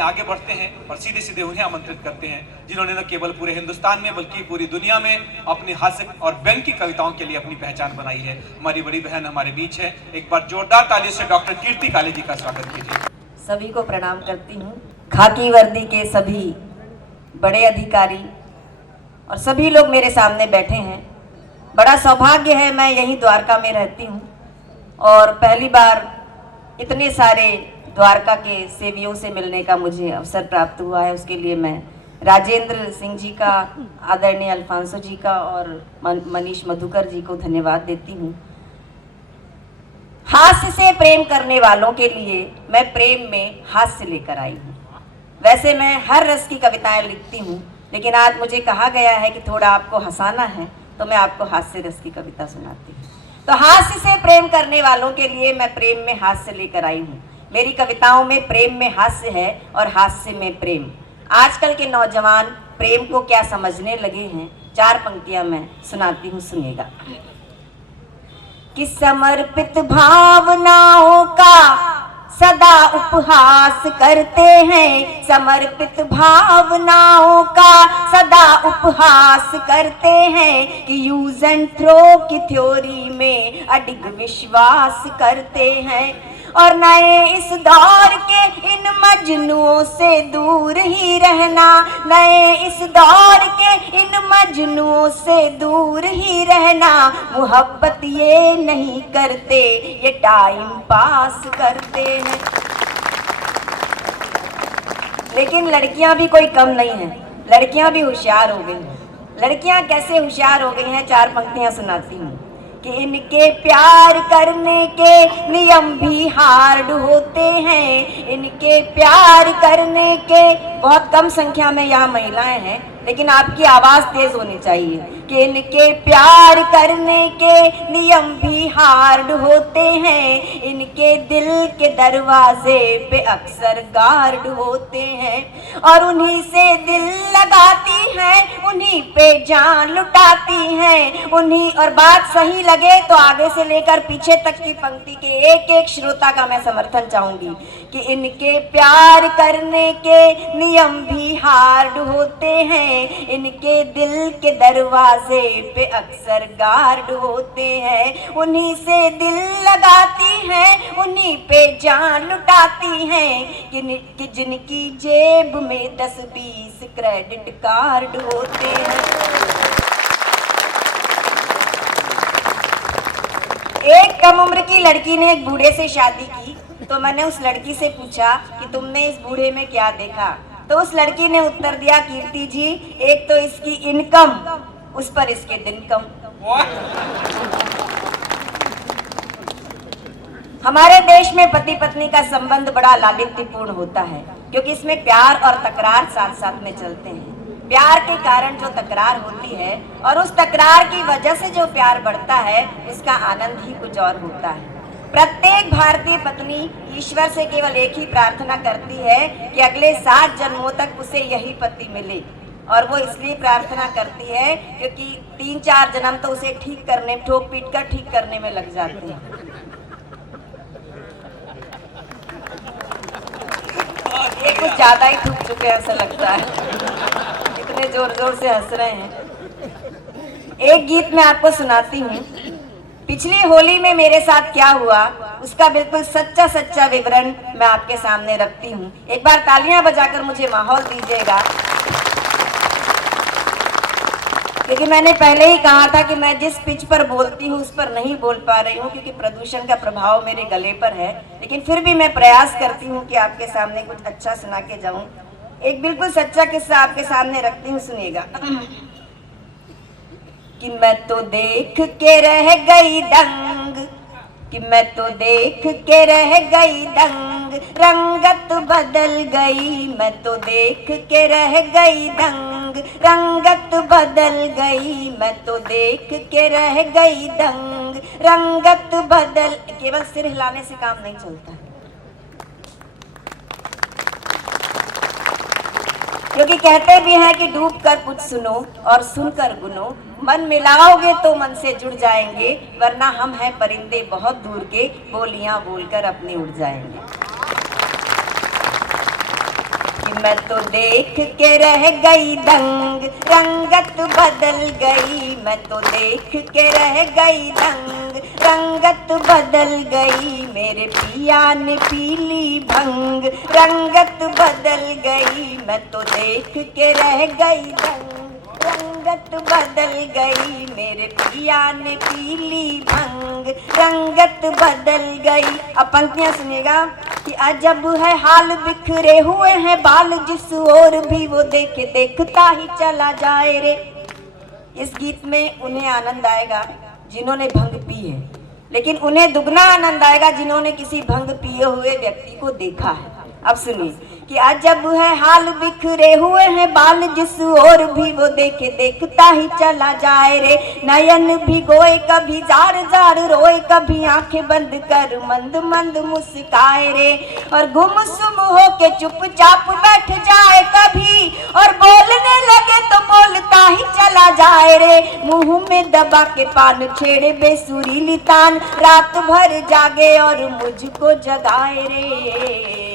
में आगे बढ़ते हैं और सीधे सीधे उन्हें आमंत्रित करते हैं जिन्होंने न केवल पूरे हिंदुस्तान में बल्कि पूरी दुनिया में अपनी हास्य और व्यंग की कविताओं के लिए अपनी पहचान बनाई है। हमारी बड़ी बहन हमारे बीच है। एक बार जोरदार ताली से डॉक्टर कीर्ति काले जी का स्वागत कीजिए। सभी को प्रणाम करती हूँ। खाकी वर्दी के सभी बड़े अधिकारी और सभी लोग मेरे सामने बैठे हैं। बड़ा सौभाग्य है, मैं यहीं द्वारका में रहती हूँ और पहली बार इतने सारे द्वारका के सेवियों से मिलने का मुझे अवसर प्राप्त हुआ है। उसके लिए मैं राजेंद्र सिंह जी का, आदरणीय अल्फांसो जी का और मनीष मधुकर जी को धन्यवाद देती हूँ। हास्य से प्रेम करने वालों के लिए मैं प्रेम में हास्य लेकर आई हूँ। वैसे मैं हर रस की कविताएं लिखती हूँ, लेकिन आज मुझे कहा गया है कि थोड़ा आपको हंसाना है तो मैं आपको हास्य रस की कविता सुनाती हूँ। तो हास्य से प्रेम करने वालों के लिए मैं प्रेम में हास्य लेकर आई हूँ। मेरी कविताओं में प्रेम में हास्य है और हास्य में प्रेम। आजकल के नौजवान प्रेम को क्या समझने लगे हैं, 4 पंक्तियां मैं सुनाती हूँ, सुनिएगा। कि समर्पित भावनाओं का सदा उपहास करते हैं, समर्पित भावनाओं का सदा उपहास करते हैं, कि यूज एंड थ्रो की थ्योरी में अडिग विश्वास करते हैं। और नए इस दौर के इन मजनुओं से दूर ही रहना, नए इस दौर के इन मजनुओं से दूर ही रहना। मोहब्बत ये नहीं करते, ये टाइम पास करते हैं। लेकिन लड़कियां भी कोई कम नहीं है, लड़कियां भी होशियार हो गई हैं। लड़कियां कैसे होशियार हो गई हैं, 4 पंक्तियां सुनाती हूँ। कि इनके प्यार करने के नियम भी हार्ड होते हैं, इनके प्यार करने के, बहुत कम संख्या में यहाँ महिलाएं हैं लेकिन आपकी आवाज तेज होनी चाहिए। कि इनके प्यार करने के नियम भी हार्ड होते हैं, इनके दिल के दरवाजे पे अक्सर गार्ड होते हैं। और उन्हीं से दिल लगाती हैं, उन्हीं पे जान लुटाती हैं, उन्हीं। और बात सही लगे तो आगे से लेकर पीछे तक की पंक्ति के एक एक श्रोता का मैं समर्थन चाहूंगी। कि इनके प्यार करने के नियम भी हार्ड होते हैं, इनके दिल के दरवाजे पे अक्सर गार्ड होते हैं। उन्हीं से दिल लगाती हैं, उन्हीं पे जान लुटाती हैं, कि जिनकी जेब में 10-20 क्रेडिट कार्ड होते हैं। एक कम उम्र की लड़की ने एक बूढ़े से शादी की तो मैंने उस लड़की से पूछा कि तुमने इस बूढ़े में क्या देखा। तो उस लड़की ने उत्तर दिया, कीर्ति जी, एक तो इसकी इनकम, उस पर इसके दिन कम। हमारे देश में पति पत्नी का संबंध बड़ा लालित्यपूर्ण होता है क्योंकि इसमें प्यार और तकरार साथ साथ में चलते हैं। प्यार के कारण जो तकरार होती है और उस तकरार की वजह से जो प्यार बढ़ता है, उसका आनंद ही कुछ और होता है। प्रत्येक भारतीय पत्नी ईश्वर से केवल एक ही प्रार्थना करती है कि अगले 7 जन्मों तक उसे यही पति मिले। और वो इसलिए प्रार्थना करती है क्योंकि 3-4 जन्म तो उसे ठीक करने, ठोक पीट कर ठीक करने में लग जाते हैं। ये कुछ ज्यादा ही ठुक चुके हैं ऐसा लगता है, इतने जोर जोर से हंस रहे हैं। एक गीत मैं आपको सुनाती हूँ। पिछली होली में मेरे साथ क्या हुआ उसका बिल्कुल सच्चा सच्चा विवरण मैं आपके सामने रखती हूँ। एक बार तालियां बजाकर मुझे माहौल दीजिएगा। क्योंकि मैंने पहले ही कहा था कि मैं जिस पिच पर बोलती हूँ उस पर नहीं बोल पा रही हूँ क्योंकि प्रदूषण का प्रभाव मेरे गले पर है, लेकिन फिर भी मैं प्रयास करती हूँ कि आपके सामने कुछ अच्छा सुना के जाऊँ। एक बिल्कुल सच्चा किस्सा आपके सामने रखती हूँ, सुनिएगा। कि मैं तो देख के रह गई दंग, कि मैं तो देख के रह गई दंग, रंगत बदल गई। मैं तो देख के रह गई दंग, रंगत बदल गई। मैं तो देख के रह गई दंग, रंगत बदल। केवल सिर हिलाने से काम नहीं चलता है, क्योंकि कहते भी हैं कि डूब कर कुछ सुनो और सुनकर गुनो। मन मिलाओगे तो मन से जुड़ जाएंगे, वरना हम हैं परिंदे बहुत दूर के, बोलियां बोलकर अपने उड़ जाएंगे। मैं तो देख के रह गई दंग, रंगत बदल गई। मैं तो देख के रह गई दंग, रंगत बदल गई। मेरे पिया ने पीली भंग, रंगत बदल गई। मैं तो देख के रह गई दंग, रंगत बदल गई। मेरे पिया ने पीली भंग, रंगत बदल गई। अब पंक्तियां सुनिएगा कि अजब है हाल, बिखरे हुए हैं बाल, जिस ओर भी वो देखे देखता ही चला जाए रे। इस गीत में उन्हें आनंद आएगा जिन्होंने भंग पी है, लेकिन उन्हें दुगना आनंद आएगा जिन्होंने किसी भंग पिए हुए व्यक्ति को देखा है। अब सुनिए कि अजब है हाल, बिखरे हुए हैं बाल, जिस ओर भी वो देखे देखता ही चला जाए रे। नयन भिगोए कभी जार जार रोए, कभी आंखें बंद कर मंद मंद मुस्काए रे। और गुमसुम हो के चुपचाप बैठ जाए कभी, और बोलने लगे तो बोलता ही चला जाए रे। मुंह में दबा के पान छेड़े बेसुरीली तान, रात भर जागे और मुझको जगाए रे।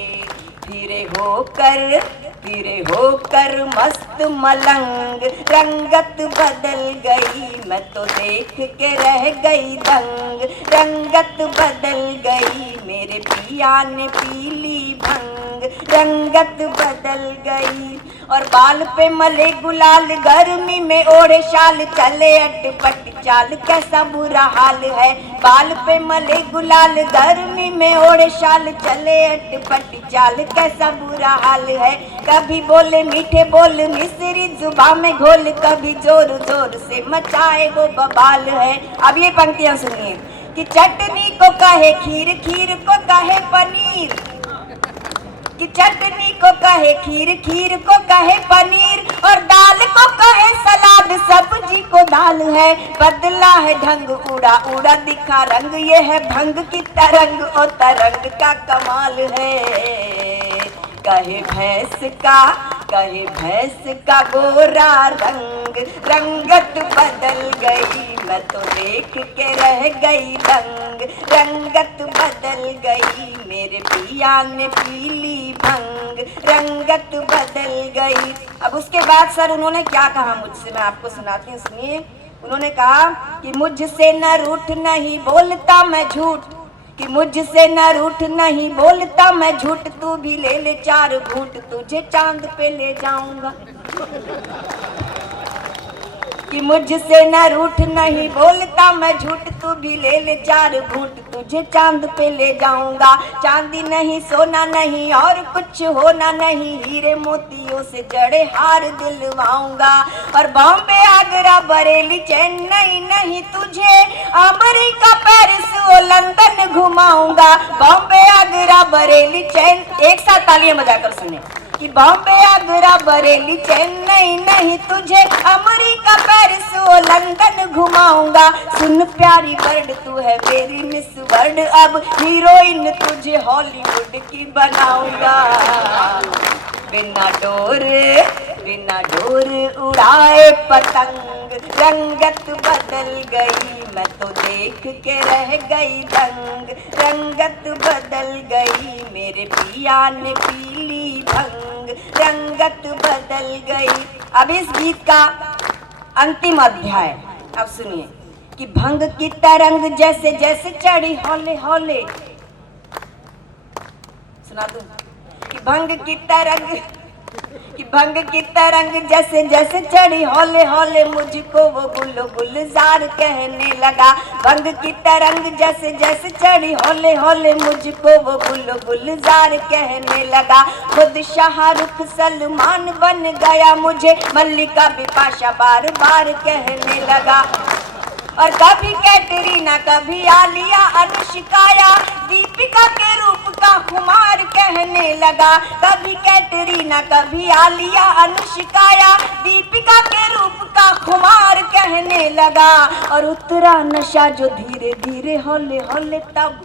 फिरे होकर मस्त मलंग, रंगत बदल गई। मैं तो देख के रह गई दंग, रंगत बदल गई। मेरे पिया ने पीली भंग, रंगत बदल गई। और बाल पे मले गुलाल, गर्मी में ओढ़े शाल, चले अटपट चाल, कैसा बुरा हाल है। बाल पे मले गुलाल, गर्मी में ओढ़े शाल, चले अटपट चाल, कैसा बुरा हाल है। कभी बोले मीठे बोल, मिश्री जुबान में घोल, कभी जोर जोर से मचाए वो बवाल है। अब ये पंक्तियां सुनिए कि चटनी को कहे खीर, खीर को कहे पनीर, कि चटनी को कहे खीर, खीर को कहे पनीर, और दाल को कहे सलाद, सब्जी को दाल है। बदला है ढंग, उड़ा उड़ा दिखा रंग, ये है भंग की तरंग, और तरंग का कमाल है। कहे भैंस का गोरा रंग, रंगत बदल गई। मैं तो देख के रह गई दंग, रंगत बदल गई। मेरे पिया ने पीली भंग, रंगत बदल गई। अब उसके बाद सर उन्होंने क्या कहा मुझसे, मैं आपको सुनाती हूँ, सुनिए। उन्होंने कहा कि मुझसे न रूठ, नहीं बोलता मैं झूठ, कि मुझसे न रूठ, नहीं बोलता मैं झूठ। तू भी ले ले 4 घूंट, तुझे चांद पे ले जाऊंगा। कि मुझसे न रूठ, नहीं बोलता मैं झूठ, तू भी ले ले 4 घूंट, तुझे चांद पे ले जाऊंगा। चांदी नहीं, सोना नहीं, और कुछ होना नहीं, हीरे मोतियों से जड़े हार दिलवाऊंगा। और बॉम्बे आगरा बरेली चेन्नई नहीं, तुझे अमेरिका पेरिस और लंदन घुमाऊंगा। बॉम्बे आगरा बरेली एक साथ तालियां बजाकर सुने कि बॉम्बे आगरा बरेली चेन्नई नहीं, तुझे अमेरिका पेरिस और लंदन घुमाऊंगा। सुन प्यारी बर्ड, तू है मेरी मिस वर्ल्ड, अब हीरोइन तुझे हॉलीवुड की बनाऊंगा। बिना डोर उड़ाए पतंग, रंगत बदल गई। मैं तो देख के रह गई दंग, रंगत बदल गई। मेरे पिया ने पीली भंग, रंगत बदल गई। अब इस गीत का अंतिम अध्याय अब सुनिए कि भंग की तरंग जैसे जैसे चढ़ी हौले हौले, सुना दूं कि भंग की तरंग जैसे जैसे चढ़ी हौले हौले, मुझको वो गुलजार कहने लगा। भंग की तरंग जैसे जैसे चढ़ी हौले हौले, मुझको वो गुलजार कहने लगा। खुद शाहरुख सलमान बन गया, मुझे मल्लिका बिपाशा बार बार कहने लगा। और कभी कैटरीना, कभी आलिया, अनुष्काया, दीपिका के रूप का खुमार कहने लगा। कभी कैटरीना, कभी आलिया, अनुष्काया, दीपिका के रूप का खुमार कहने लगा। और उतरा नशा जो धीरे धीरे हौले हौले, तब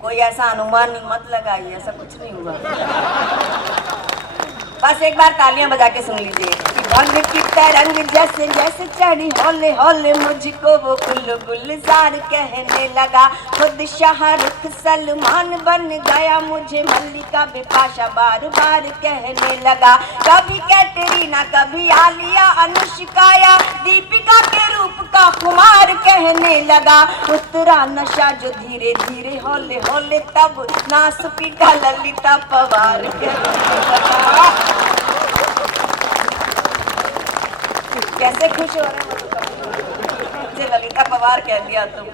कोई ऐसा अनुमान मत लगाइए, ऐसा कुछ नहीं हुआ। बस एक बार तालियां बजा के सुन लीजिए। रंग की तरंग जैसे जैसे चढ़ी हौले हौले मुझको वो गुलजार कहने लगा। खुद शाहरुख सलमान बन गया, मुझे मल्लिका बिपाशा बार बार कहने लगा। कभी कैटरीना कभी आलिया अनुष्का या दीपिका के रूप का खुमार कहने लगा। उतरा नशा जो धीरे धीरे हौले हौले, तब नास पीटा ललिता पवार कहने लगा। कैसे खुश हो रहे हो, ललिता पवार कह दिया तुम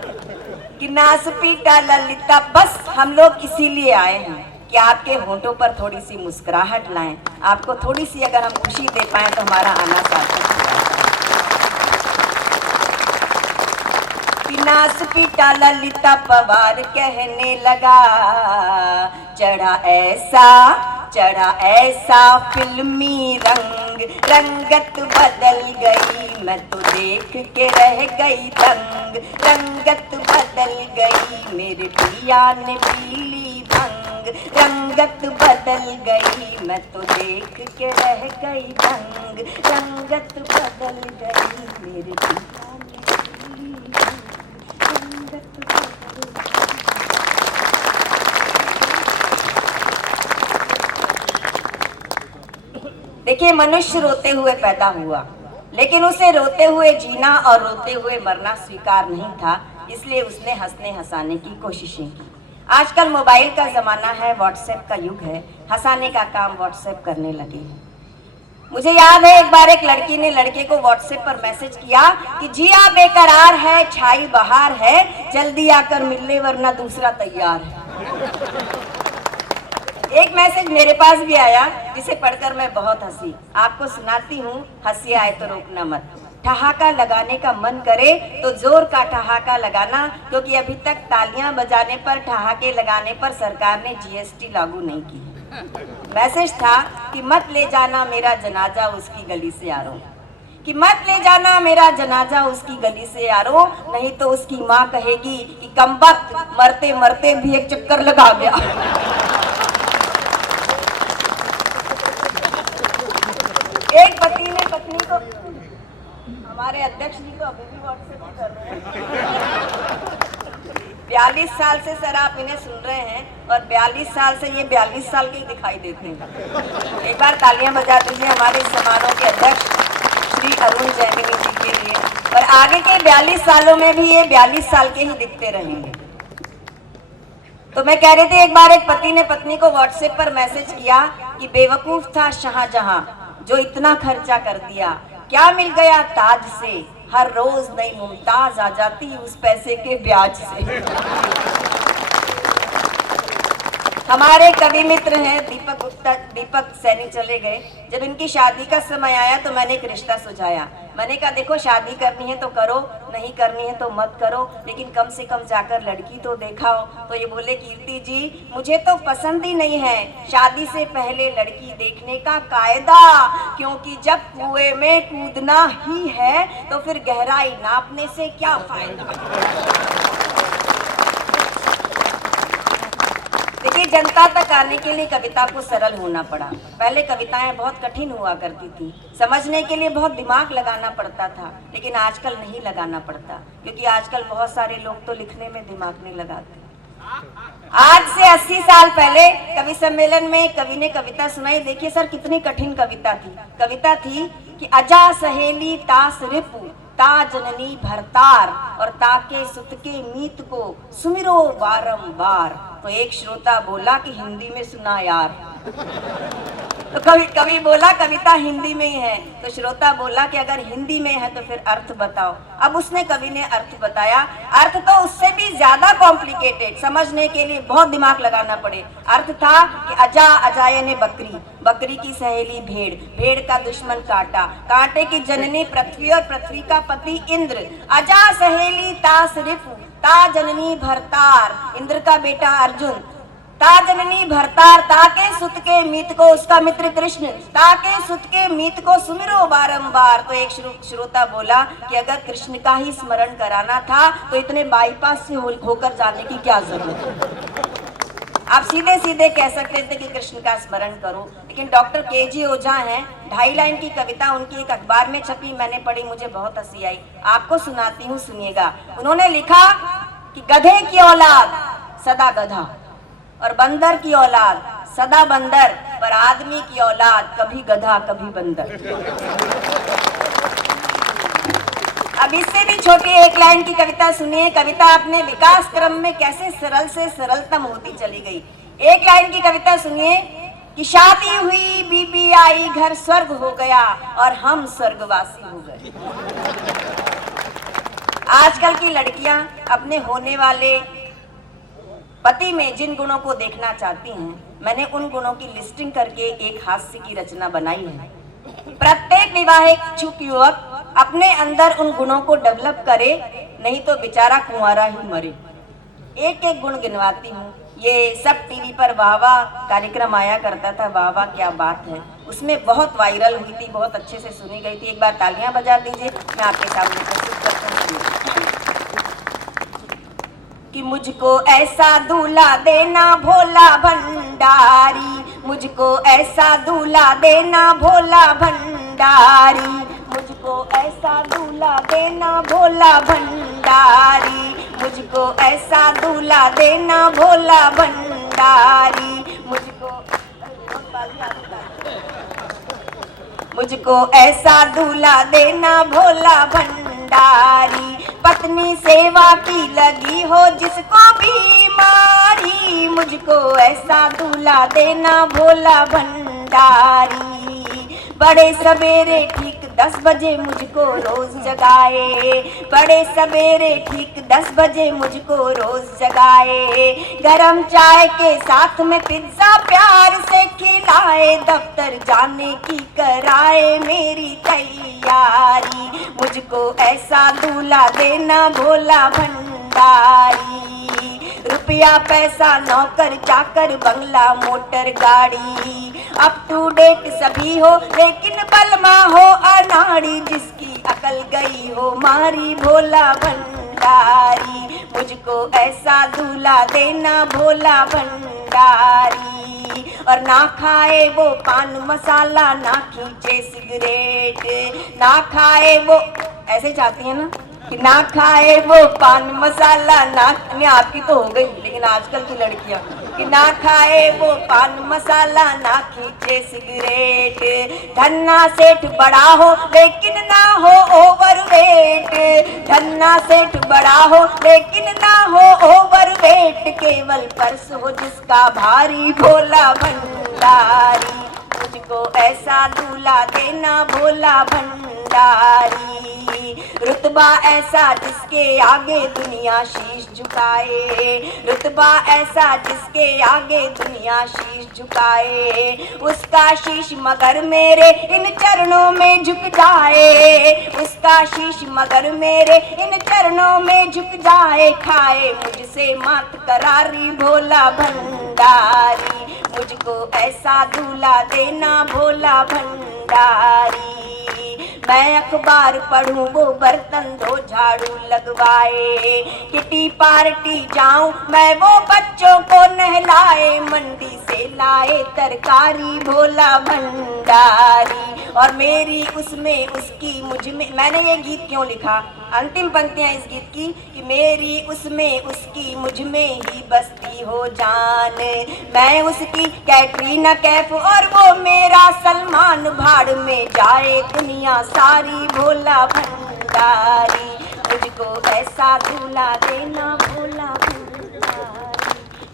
कि नास पीटा ललिता। बस हम लोग इसीलिए आए हैं कि आपके होंठों पर थोड़ी सी मुस्कुराहट लाएं, आपको थोड़ी सी अगर हम खुशी दे पाएं तो हमारा आना सार्थक हो जाता है। कि नास पीटा ललिता पवार कहने लगा। चढ़ा ऐसा फिल्मी रंग, रंगत बदल गई, मैं तो देख के रह गई दंग। रंगत बदल गई, मेरे पिया ने पीली भंग। रंगत बदल गई, मैं तो देख के रह गई दंग। रंगत बदल गई, मेरे पिया ने पीली भंग। रंगत बदल गई। देखिए, मनुष्य रोते हुए पैदा हुआ, लेकिन उसे रोते हुए जीना और रोते हुए मरना स्वीकार नहीं था, इसलिए उसने हंसने हंसाने की कोशिशें की। आजकल मोबाइल का जमाना है, व्हाट्सएप का युग है, हंसाने का काम व्हाट्सएप करने लगे हैं। मुझे याद है एक बार एक लड़की ने लड़के को व्हाट्सएप पर मैसेज किया कि जिया बेकरार है, छाई बहार है, जल्दी आकर मिल ले वरना दूसरा तैयार है। एक मैसेज मेरे पास भी आया जिसे पढ़कर मैं बहुत हंसी। आपको सुनाती हूँ, हंसी आए तो रोकना मत। ठहाका लगाने का मन करे तो जोर का ठहाका लगाना, क्योंकि अभी तक तालियां बजाने पर, ठहाके लगाने पर सरकार ने जीएसटी लागू नहीं की। मैसेज था कि मत ले जाना मेरा जनाजा उसकी गली से यारों, कि मत ले जाना मेरा जनाजा उसकी गली से यारों, नहीं तो उसकी माँ कहेगी कि कमबख्त, मरते मरते भी एक चक्कर लगा गया। एक पति ने पत्नी को, हमारे अध्यक्ष जी तो अभी भी व्हाट्सएप कर रहे हैं। 42 साल से सर आप इन्हें सुन रहे हैं, और 42 साल से ये 42 साल के ही दिखाई देते हैं। एक बार तालियां बजा दीजिए हमारे समारोह के अध्यक्ष श्री अरुण जैमिनी जी के लिए, और आगे के 42 सालों में भी ये 42 साल के ही दिखते रहेंगे। तो मैं कह रही थी, एक बार एक पति ने पत्नी को व्हाट्सएप पर मैसेज किया कि बेवकूफ था शाहजहां जो इतना खर्चा कर दिया, क्या मिल गया ताज से, हर रोज नई मुमताज आ जाती उस पैसे के ब्याज से। हमारे कवि मित्र हैं दीपक गुप्ता, दीपक सैनी चले गए। जब इनकी शादी का समय आया तो मैंने एक रिश्ता सुझाया। मैंने कहा देखो, शादी करनी है तो करो, नहीं करनी है तो मत करो, लेकिन कम से कम जाकर लड़की तो दिखाओ। तो ये बोले, कीर्ति जी मुझे तो पसंद ही नहीं है शादी से पहले लड़की देखने का कायदा, क्योंकि जब कुएं में कूदना ही है तो फिर गहराई नापने से क्या फायदा। देखिए, जनता तक आने के लिए कविता को सरल होना पड़ा। पहले कविताएं बहुत कठिन हुआ करती थी, समझने के लिए बहुत दिमाग लगाना पड़ता था, लेकिन आजकल नहीं लगाना पड़ता, क्योंकि आजकल बहुत सारे लोग तो लिखने में दिमाग नहीं लगाते। आज से 80 साल पहले कवि सम्मेलन में कवि ने कविता सुनाई। देखिए सर, कितनी कठिन कविता थी। कविता थी कि अजा सहेली तास रिपु, ता जननी भरतार, और ताके सुत के मीत को सुमिरो बारंबार। तो एक श्रोता बोला कि हिंदी में सुना यार। तो कवि बोला कविता हिंदी में ही है। तो श्रोता बोला कि अगर हिंदी में है तो फिर अर्थ बताओ। अब उसने, कवि ने अर्थ बताया। अर्थ तो उससे भी ज्यादा कॉम्प्लिकेटेड, समझने के लिए बहुत दिमाग लगाना पड़े। अर्थ था कि अजा, अजाए ने बकरी, बकरी की सहेली भेड़, भेड़ का दुश्मन कांटा, कांटे की जननी पृथ्वी और पृथ्वी का पति इंद्र। अजा सहेली तास रिपु, ता जननी भरतार, इंद्र का बेटा अर्जुन। ता जननी भरतार, ताके सुत के मीत को, उसका मित्र कृष्ण। ताके सुत के मीत को सुमिरो बारंबार। तो एक श्रोता बोला कि अगर कृष्ण का ही स्मरण कराना था तो इतने बाईपास से होकर जाने की क्या जरूरत है। आप सीधे सीधे कह सकते थे कि कृष्ण का स्मरण करो, लेकिन डॉक्टर केजी ओझा हैं, 2.5 लाइन की कविता उनकी एक अखबार में छपी, मैंने पढ़ी, मुझे बहुत हंसी आई, आपको सुनाती हूँ, सुनिएगा। उन्होंने लिखा कि गधे की औलाद सदा गधा और बंदर की औलाद सदा बंदर, पर आदमी की औलाद कभी गधा कभी बंदर। अब इससे भी छोटी 1 लाइन की कविता सुनिए। कविता अपने विकास क्रम में कैसे सरल से सरलतम होती चली गई। 1 लाइन की कविता सुनिए कि शादी हुई, बीबी आई, घर स्वर्ग हो गया और हम स्वर्गवासी हो गए। आजकल की लड़कियां अपने होने वाले पति में जिन गुणों को देखना चाहती हैं, मैंने उन गुणों की लिस्टिंग करके एक हास्य की रचना बनाई है। प्रत्येक विवाहित इच्छुक युवक अपने अंदर उन गुणों को डेवलप करे, नहीं तो बेचारा कुंवारा ही मरे। एक एक गुण गिनवाती हूँ। ये सब टीवी पर वाह वाह कार्यक्रम आया करता था, वाह वाह क्या बात है, उसमें बहुत वायरल हुई थी, बहुत अच्छे से सुनी गई थी। एक बार तालियां बजा दीजिए, मैं आपके सामने प्रस्तुत करता हूँ कि मुझको ऐसा दूल्हा देना भोला भंडारी, मुझको ऐसा दूल्हा देना भोला भंडारी, मुझको ऐसा दूल्हा देना भोला भंडारी, मुझको ऐसा दूल्हा देना भोला भंडारी, मुझको ऐसा दूल्हा देना भोला भंडारी, पत्नी सेवा की लगी हो जिसको बीमारी, मुझको ऐसा दूल्हा देना भोला भंडारी। बड़े सवेरे ठीक 10 बजे मुझको रोज जगाए, बड़े सवेरे ठीक 10 बजे मुझको रोज जगाए, गरम चाय के साथ में पिज्जा प्यार से खिलाए, दफ्तर जाने की कराए मेरी तैयारी, मुझको ऐसा दूल्हा देना भोला भंडारी। रुपया पैसा नौकर चाकर बंगला मोटर गाड़ी, अप टू डेट सभी हो लेकिन बलमा हो अनाड़ी, जिसकी अकल गई हो मारी भोला भंडारी, मुझको ऐसा दूल्हा देना भोला भंडारी। और ना खाए वो पान मसाला, ना खींचे सिगरेट, ना खाए वो, ऐसे चाहती है ना कि ना खाए वो पान मसाला, ना, आपकी तो हो गई, लेकिन आजकल की लड़कियां कि ना खाए वो पान मसाला, ना खींचे सिगरेट, धन्ना सेठ बड़ा हो लेकिन ना हो ओवरवेट, धन्ना सेठ बड़ा हो लेकिन ना हो ओवरवेट, केवल पर्स हो जिसका भारी भोला भंडारी, मुझको ऐसा दूल्हा देना भोला भंडारी। रुतबा ऐसा जिसके आगे दुनिया शीश झुकाए, रुतबा ऐसा जिसके आगे दुनिया शीश झुकाए, उसका शीश मगर मेरे इन चरणों में झुक जाए, उसका शीश मगर मेरे इन चरणों में झुक जाए, खाए मुझसे मात करारी भोला भंडारी, मुझको ऐसा दूल्हा देना भोला भंडारी। मैं अखबार पढ़ूं वो बर्तन धो झाड़ू लगवाए, किटी पार्टी जाऊं मैं वो बच्चों को नहलाए, मंडी से लाए तरकारी भोला भंडारी। और मेरी उसमें उसकी मुझ में, मैंने ये गीत क्यों लिखा, अंतिम पंक्तियां इस गीत की कि मेरी उसमें उसकी मुझ में ही बसती हो जान, मैं उसकी कैटरीना कैफ और वो मेरा सलमान, भाड़ में जाए दुनिया सारी भोला भंडारी, मुझको ऐसा दूल्हा देना भोला भंडारी,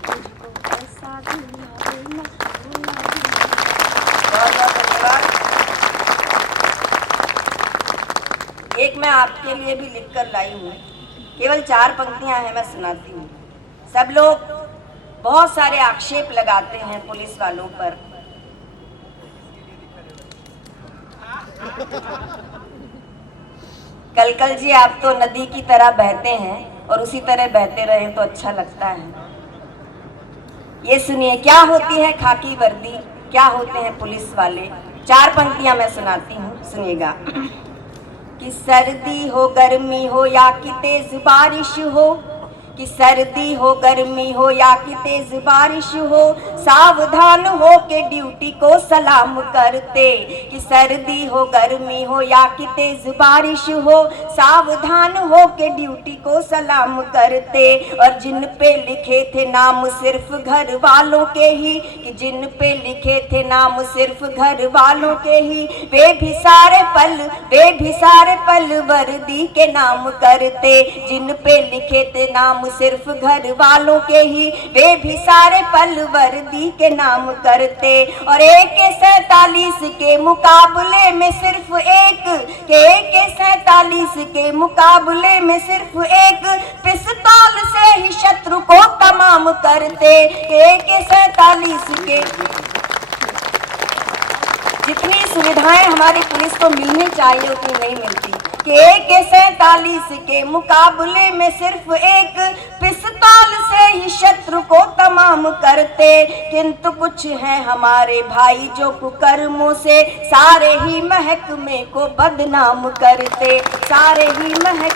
मुझको ऐसा दूल्हा देना भोला भंडारी। बहुत बहुत धन्यवाद। एक मैं आपके लिए भी लिखकर लाई हूँ, केवल 4 पंक्तियां हैं, मैं सुनाती हूँ। सब लोग बहुत सारे आक्षेप लगाते हैं पुलिस वालों पर, कल जी आप तो नदी की तरह बहते हैं और उसी तरह बहते रहे तो अच्छा लगता है। ये सुनिए, क्या होती है खाकी वर्दी, क्या होते हैं पुलिस वाले। 4 पंक्तियां मैं सुनाती हूँ, सुनिएगा। कि सर्दी हो गर्मी हो या कि तेज बारिश हो, कि सर्दी हो गर्मी हो या कि तेज बारिश हो, सावधान हो के ड्यूटी को सलाम करते। कि सर्दी हो गर्मी हो या कि तेज बारिश हो, सावधान हो के ड्यूटी को सलाम करते। और जिन पे लिखे थे नाम सिर्फ घर वालों के ही, कि जिन पे लिखे थे नाम सिर्फ घर वालों के ही, वे भी सारे पल वर्दी के नाम करते। जिन पे लिखे थे नाम सिर्फ घर वालों के ही, वे भी सारे पल वर्दी के नाम करते। और AK-47 के मुकाबले में सिर्फ एक, के AK-47 के मुकाबले में सिर्फ एक पिस्तौल से ही शत्रु को तमाम करते। AK-47 के जितनी सुविधाएं हमारी पुलिस को मिलनी चाहिए उतनी नहीं मिलती। कि AK-47 के मुकाबले में सिर्फ एक पिस्तौल से ही शत्रु को तमाम करते। किंतु कुछ हैं हमारे भाई जो कुकर्मों से सारे ही महकमे को बदनाम करते, सारे ही महकमे